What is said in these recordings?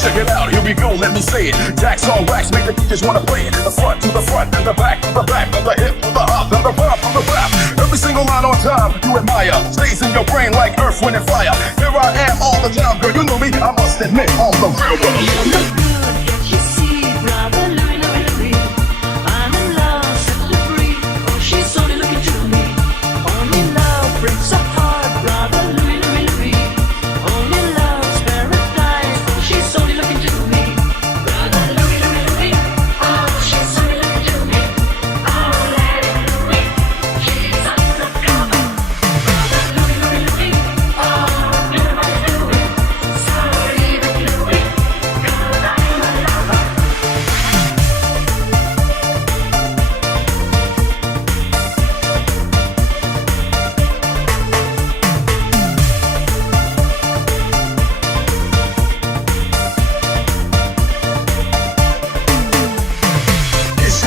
check it out, here we go, let me say it. Jacks on wax, make the DJs wanna play it. The front to the front, and the back to the back, and the hip to the hop, and the bump to the rap. Every single line on time, you admire. Stays in your brain like earth, wind, and fire. Here I am all the time, girl, you know me, I must admit, I'm the real one. You look good, can't you see, brother Louie, Louie, Louie. I'm in love, set to free. Oh, she's only looking to me. Only love breaks a heart, brother Louie, Louie, Louie. Only love's paradise. Oh, she's only looking to me. Brother Louie, Louie, Louie. Oh, she's only looking to me. Oh, Lady Louie, she's undercover. Brother Louie, Louie, Louie. Oh, you know what you're doing. Sorry, but Louie, 'cause I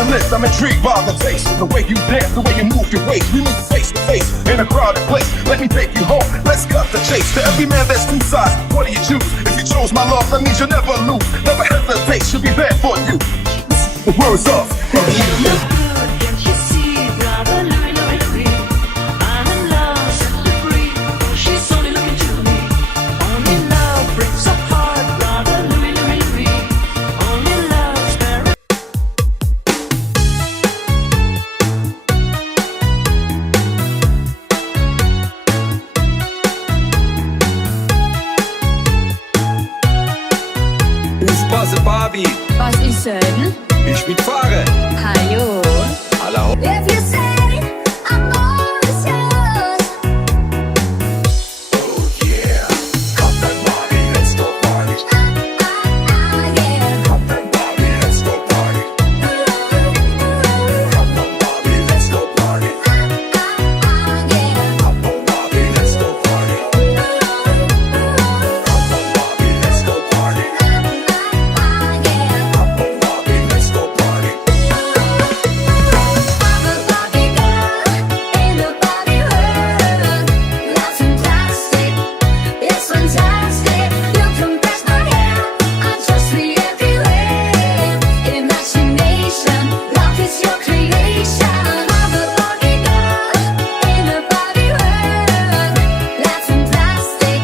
your lips, I'm intrigued by the taste. The way you dance, the way you move your waist. We move face to face in a crowded place. Let me take you home, let's cut the chase. To every man there's two sides, what do you choose? If you chose my love, that means you'll never lose. Never hesitate, she'll be there for you. The words of You look good, can't you see, brother Louie, Louie, Louie? I'm in love, set her free. She's only looking to me. Only love breaks a heart, brother Louie, Louie, Louie. Only love's very. Aufpassen, Barbie, Was ist denn? ich mitfahre. Hallo? Alle ho- If you say I'm always yours, yeah. Come back, Bobby, let's go party. yeah. Come back, Bobby, let's go party. Come on, Bobby, let's go party. Yeah. Come on, Bobby, let's go party. Come on, Bobby, let's go party. Yeah. Come on, Bobby, let's go party. I'm a Barbie girl in the Barbie world. That's fantastic. It's fantastic. You can press my hair and touch me everywhere. Imagination, love is your creation. I'm a Barbie girl in the Barbie world. That's fantastic.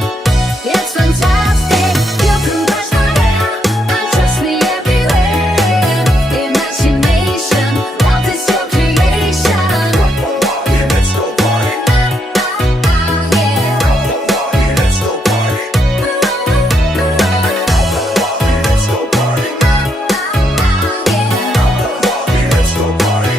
It's fantastic. You can press my hair and touch me everywhere. Imagination, love is your creation. Come on, Bobby, let's go party. Yeah. Come on, Bobby, let's go party. Come on, Bobby, let's go party. Bobby, let's go party.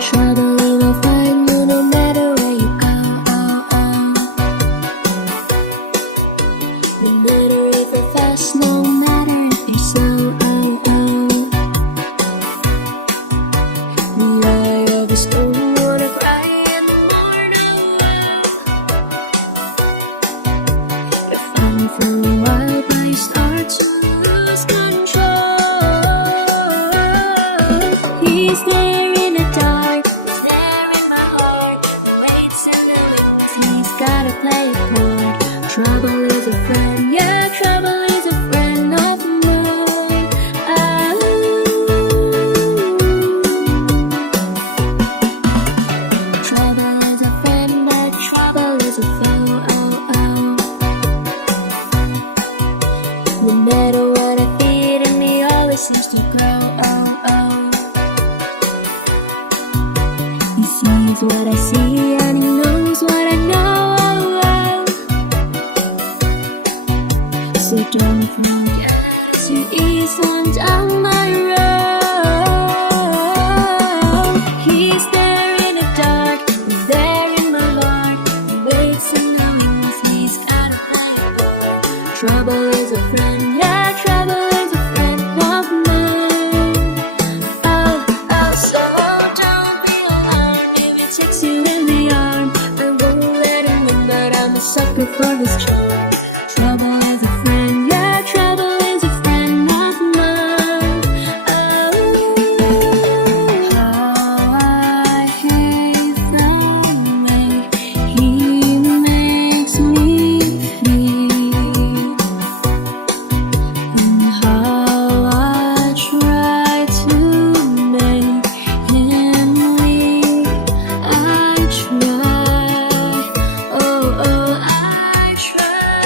Trouble you will find you no matter where you go. No matter if you're fast, no matter if you're slow. The eye of the storm, wanna cry in the morning. You're fine for a while, but you start to lose control. He's there in the dark, he's there in my heart. The waits and the wings, he's gotta play a part. Trouble is a friend, yeah, trouble is a friend of mine. Trouble is a friend, but trouble is a foe. No matter what I feed him, he always seems to grow. He sees what I see and he knows what I know. So don't forget to ease on down my road. He's there in the dark, he's there in my heart. He waits and knows he's gotta play a part. Trouble is a friend, yeah, trouble is a friend of mine. So don't be alarmed if it takes you in the arm. I won't let him win, but I'm a sucker for his charm. Trouble is a friend, yeah, trouble is a friend of mine. How I hate the way he makes me feel, and how I try to make him leave. I try, oh, I try.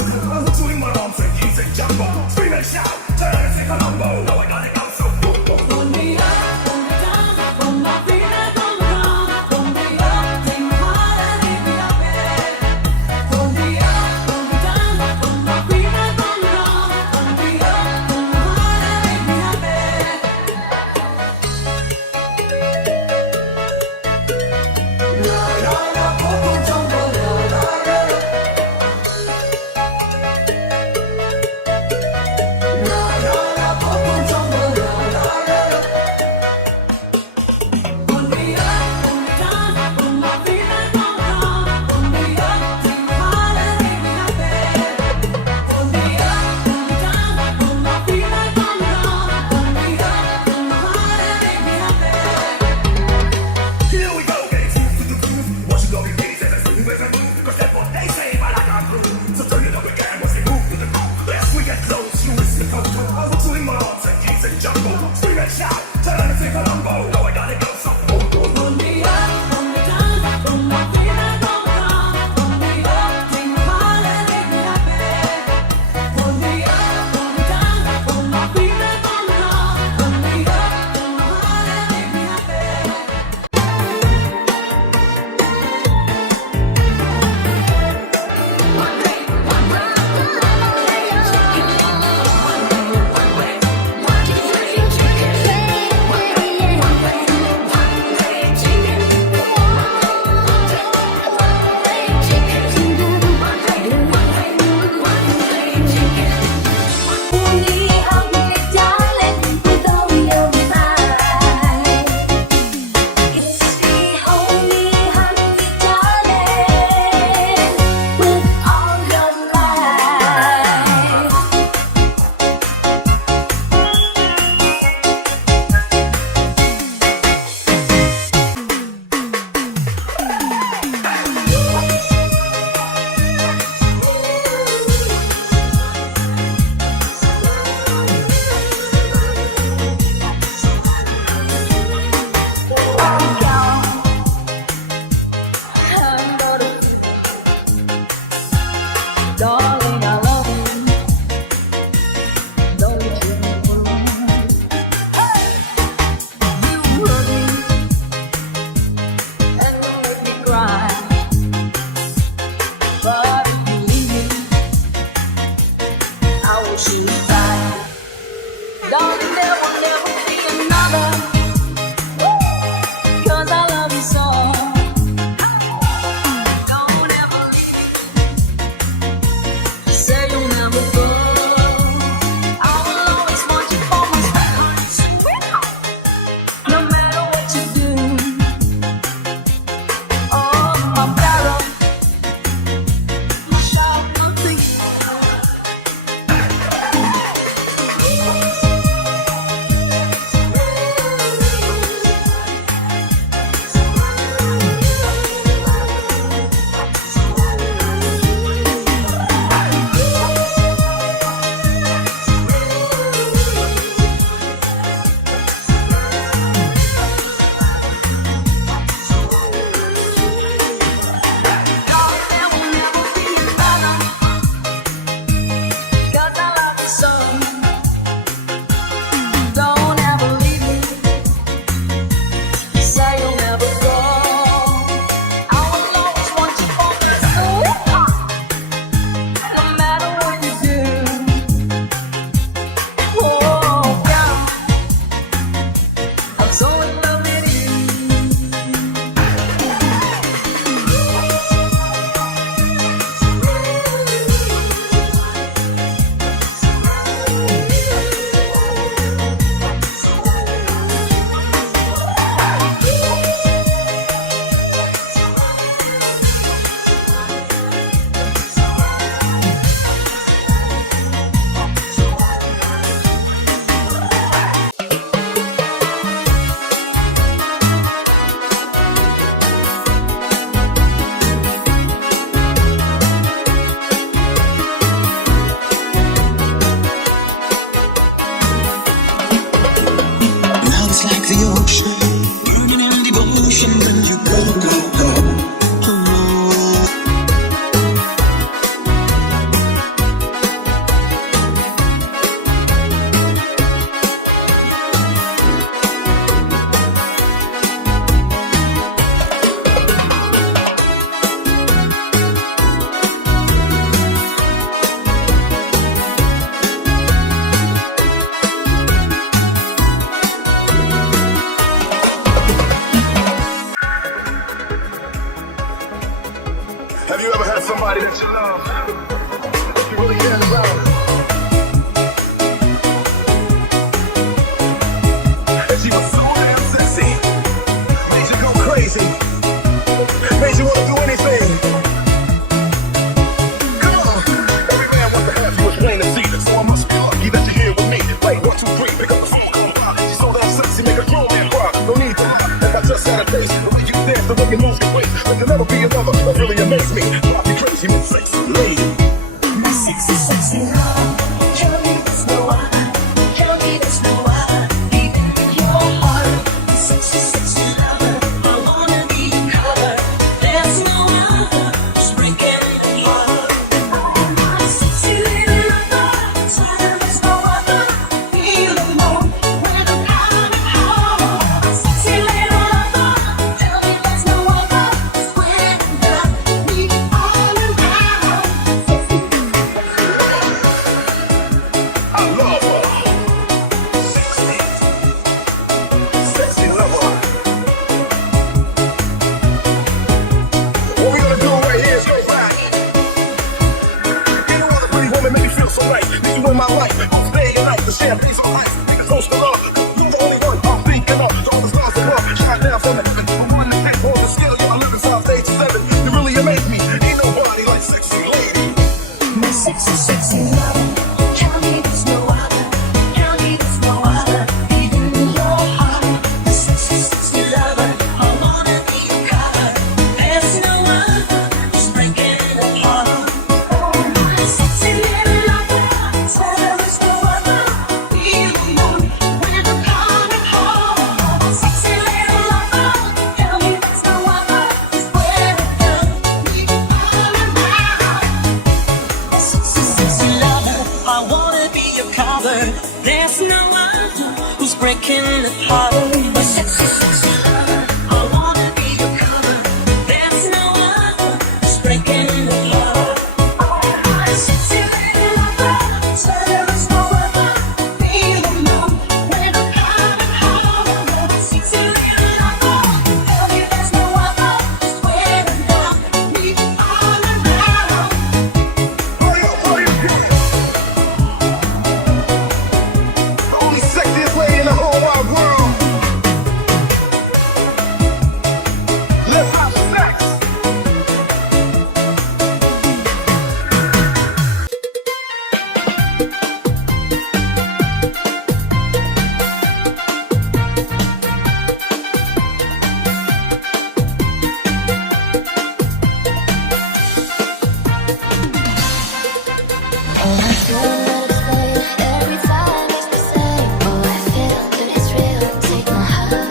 I'm doing my arms and music jumbo. Scream and shout, turn and say Colombo. Now I gotta go so boom, boom. Pull me up, pull me down, put my feet back on the ground. Pull me up, take my heart and leave me up there. Pull me up, pull me down, put my feet back on the ground. Pull me up, pull my heart and leave me up there. La la la, Bagong Tagalog, la la la. La She really cares about her. And she was so damn sexy. Made you go crazy. Made you want to do anything. Come on. Every man wants to have you, it's plain to see. So I must be lucky that you're here with me. Wait, 1, 2, 3, pick up the phone, come by. She's so damn sexy, make a grown man cry. No need to lie, and I just had a taste. The way you dance, the way you move your waist. There can never be another that really amaze me. Drive me crazy, Miss Sexy Lady. Miss Sexy, sexy love. Tell me there's no other. Tell me there's no other. Even in your heart. Miss Sexy, sexy lover. I wanna be your cover. There's no other. Just breaking the heart. My sexy little lover. Tell me there's no other. Feel alone when I'm out of home. My sexy little lover. Tell me there's no other. Just when I'm done, we all around. I love her. Sexy. Sexy lover. What we gonna do right here is go back. You know what a pretty woman make me feel so right. Need you in my life. Day and night, the champagne's on ice. We can toast to love. You're the only one I'm thinking of. All the stars above, shine down from heaven. From 1 to 10, on the scale, you're 11, 5, 8 to 7. You really amaze me. Ain't nobody like Sexy Lady. My sexy, sexy love. Tell me there's no other. Tell me there's no other. Even in your heart. My sexy, sexy lover. I wanna be your cover. There's no other. Just breaking the heart. Oh, my sexy little lover. Tell me there's no other. Feel alone when I'm coming home. My sexy little lover. Tell me there's no other. Just when I'm done, we all around. Sexy, sexy lover, I wanna be your cover. There's no other who's breaking the heart. Sexy, sexy lover, I wanna be your cover. There's no other who's breaking the heart. My sexy little lover, tell me there's no other. Feel alone when I'm coming home. Sexy little lover, tell me there's no other. Just when I'm done, we all around. Hurry up, hurry up. The only sexiest lady in the whole wide world. Let's have sex. Every time it's the same. Oh, I feel that it's real. Take my heart.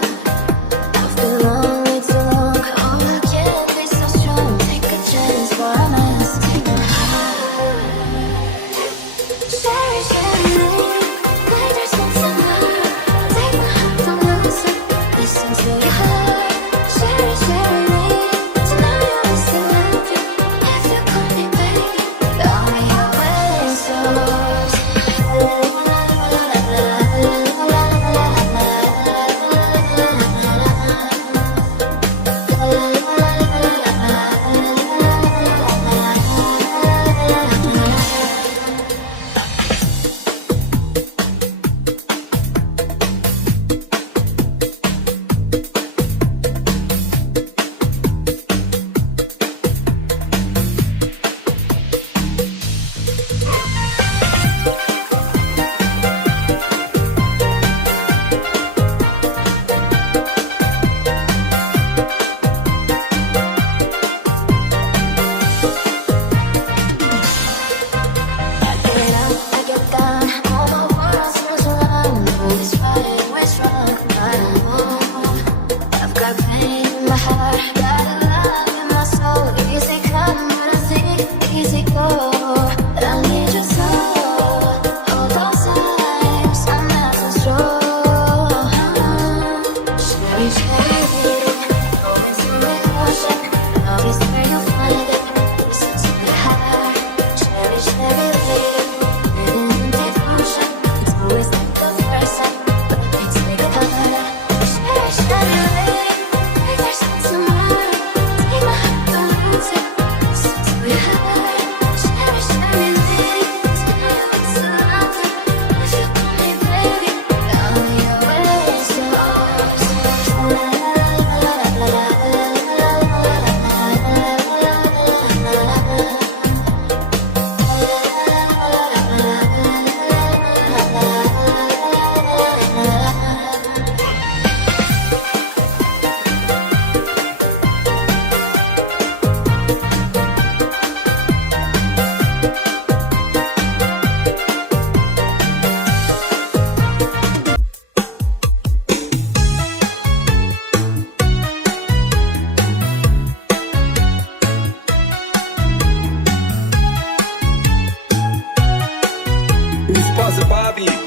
After long, way too long. Oh, I can't be so strong. Take a chance for a mess. Take my heart. Sherry, Sherry, like there's no summer. Take my heart, don't lose it. Listen to your heart. Sherry, Sherry, tonight I will still love you. If you call me baby, tell me your ways so. si Bobby.